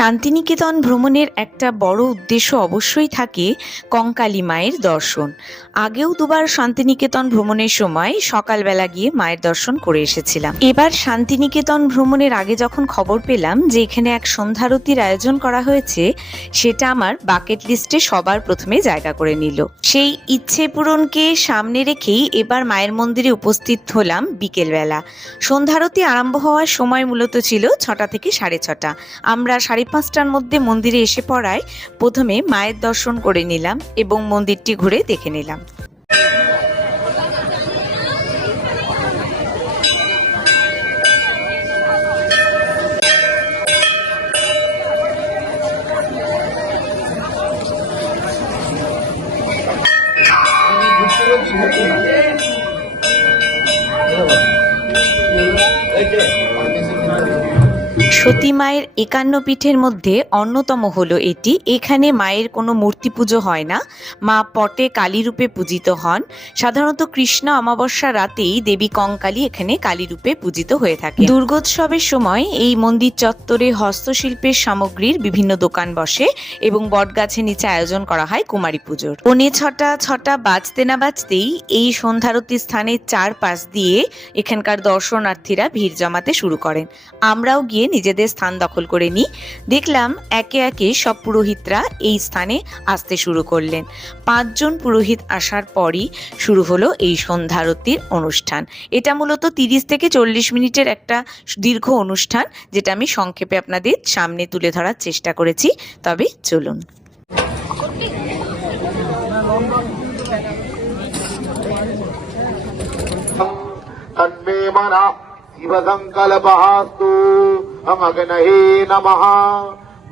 শান্তিনিকেতন ভ্রমণের একটা বড় উদ্দেশ্য অবশ্যই থাকে কঙ্কালী মায়ের দর্শন। আগেও দুবার শান্তিনিকেতন ভ্রমণের সময় সকালবেলা গিয়ে মায়ের দর্শন করে এসেছিলাম। এবার শান্তিনিকেতন ভ্রমণের আগে যখন খবর পেলাম যে এখানে এক সন্ধ্যারতির আয়োজন করা হয়েছে, সেটা আমার বাকেট লিস্টে সবার প্রথমে জায়গা করে নিল। সেই ইচ্ছে পূরণকে সামনে রেখেই এবার মায়ের মন্দিরে উপস্থিত হলাম বিকেলবেলা। সন্ধ্যারতি আরম্ভ হওয়ার সময় মূলত ছিল 6টা থেকে 6:30। আমরা 5:30টার মধ্যে মন্দিরে এসে পড়ায় প্রথমে মায়ের দর্শন করে নিলাম এবং মন্দিরটি ঘুরে দেখে নিলাম। সতী মায়ের 51 পীঠের মধ্যে অন্যতম হলো এটি। এখানে মায়ের কোনো মূর্তি পুজো হয় না, মা পটে কালী রূপে পূজিত হন। সাধারণত কৃষ্ণ অমাবস্যা রাতেই দেবী কঙ্কালী এখানে কালী রূপে পূজিত হয়ে থাকে। দুর্গোৎসবের সময় এই মন্দির চত্বরে হস্তশিল্পের সামগ্রীর বিভিন্ন দোকান বসে এবং বটগাছের নিচে আয়োজন করা হয় কুমারী পুজোর। 6:45 বাজতে না বাজতেই এই সন্ধ্যারতি স্থানের চারপাশ দিয়ে এখানকার দর্শনার্থীরা ভিড় জমাতে শুরু করেন। আমরাও গিয়ে নিজেদের স্থান দখল করে নিই। দেখলাম একে একে সব পুরোহিতরা এই স্থানে আসতে শুরু করলেন। 5 জন পুরোহিত আসার পরই শুরু হলো এই সন্ধ্যারতির অনুষ্ঠান। এটা মূলত 30 থেকে 40 মিনিটের একটা দীর্ঘ অনুষ্ঠান, যেটা আমি সংক্ষেপে আপনাদের সামনে তুলে ধরার চেষ্টা করেছি। তবে চলুন। शिवसङ्कल्पहास्तु अमग्नहे नमः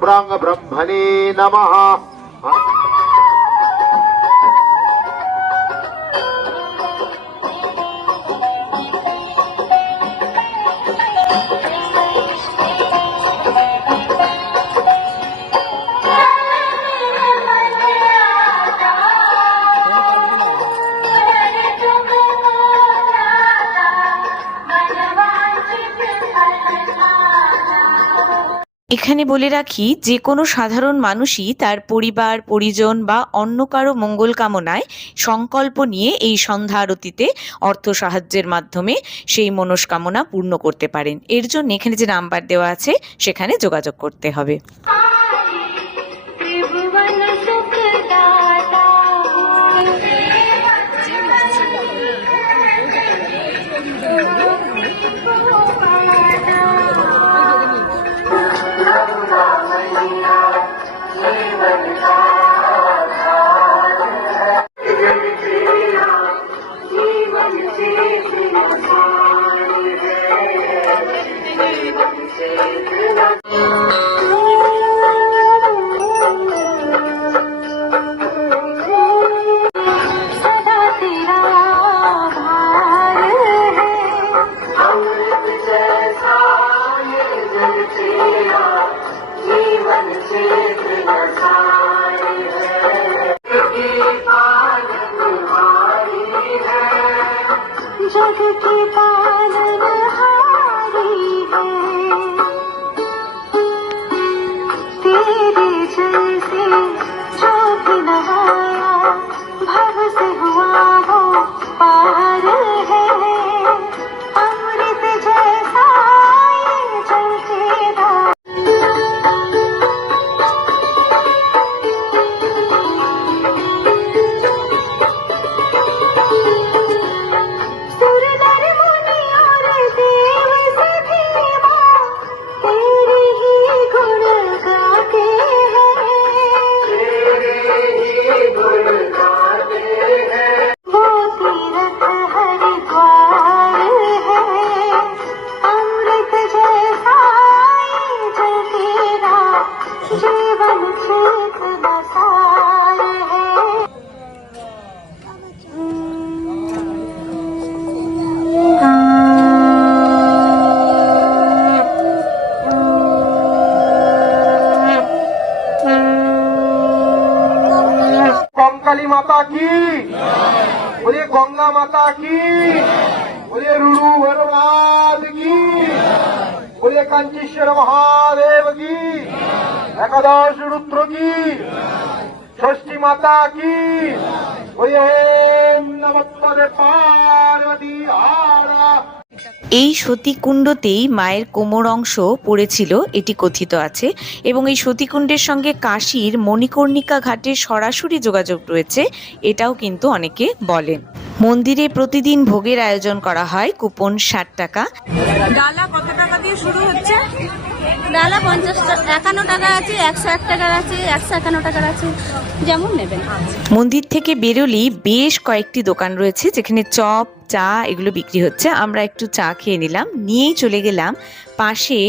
ब्रह्मणे नमः। এখানে বলে রাখি, যে কোনো সাধারণ মানুষই তার পরিবার পরিজন বা অন্য কারো মঙ্গল কামনায় সংকল্প নিয়ে এই সন্ধ্যা আরতিতে অর্থ সাহায্যের মাধ্যমে সেই মনস্কামনা পূর্ণ করতে পারেন। এর জন্য এখানে যে নাম্বার দেওয়া আছে সেখানে যোগাযোগ করতে হবে। काली माता की, बोलिए गंगा माता की, बोलिए रुरु भरनाथ की, बोलिए कंचेश्वर महादेव की। একাদশ রুদ্র কি, ষষ্ঠী মাতা কি, ওম নমঃ পার্বতী হারা। এই সতীকুণ্ডতেই মায়ের কোমর অংশ পড়েছিল এটি কথিত আছে এবং এই সতীকুণ্ডের সঙ্গে কাশীর মণিকর্ণিকা ঘাটের সরাসরি যোগাযোগ রয়েছে, এটাও কিন্তু অনেকে বলেন। মন্দিরে প্রতিদিন ভোগের আয়োজন করা হয়, কুপন 60 টাকা। ডালা কত টাকা দিয়ে শুরু হচ্ছে? ডালা 51 টাকা আছে, 101 টাকার আছে, 151 টাকার আছে, যেমন নেবেন। মন্দির থেকে বেরোলেই বেশ কয়েকটি দোকান রয়েছে যেখানে চপ, চা এগুলো বিক্রি হচ্ছে। আমরা একটু চা খেয়ে নিলাম, নিয়েই চলে গেলাম পাশে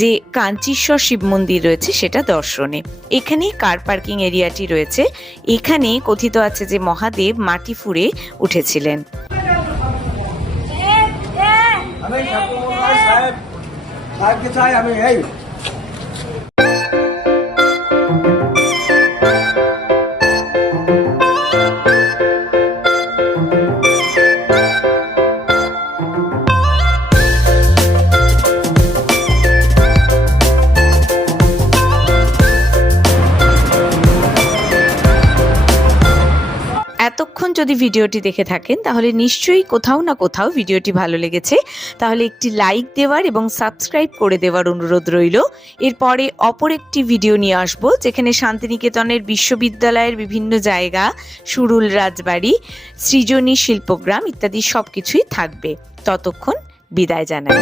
যে কাঞ্চীশ্বর শিব মন্দির রয়েছে সেটা দর্শনে। এখানেই কার পার্কিং এরিয়াটি রয়েছে। এখানে কথিত আছে যে মহাদেব মাটি ফুঁড়ে উঠেছিলেন। এতক্ষণ যদি ভিডিওটি দেখে থাকেন তাহলে নিশ্চয়ই কোথাও না কোথাও ভিডিওটি ভালো লেগেছে, তাহলে একটি লাইক দেওয়ার এবং সাবস্ক্রাইব করে দেওয়ার অনুরোধ রইল। এরপরে অপর একটি ভিডিও নিয়ে আসবো যেখানে শান্তিনিকেতনের বিশ্ববিদ্যালয়ের বিভিন্ন জায়গা, সুরুল রাজবাড়ি, সৃজনী শিল্পগ্রাম ইত্যাদি সবকিছুই থাকবে। ততক্ষণ বিদায় জানাই।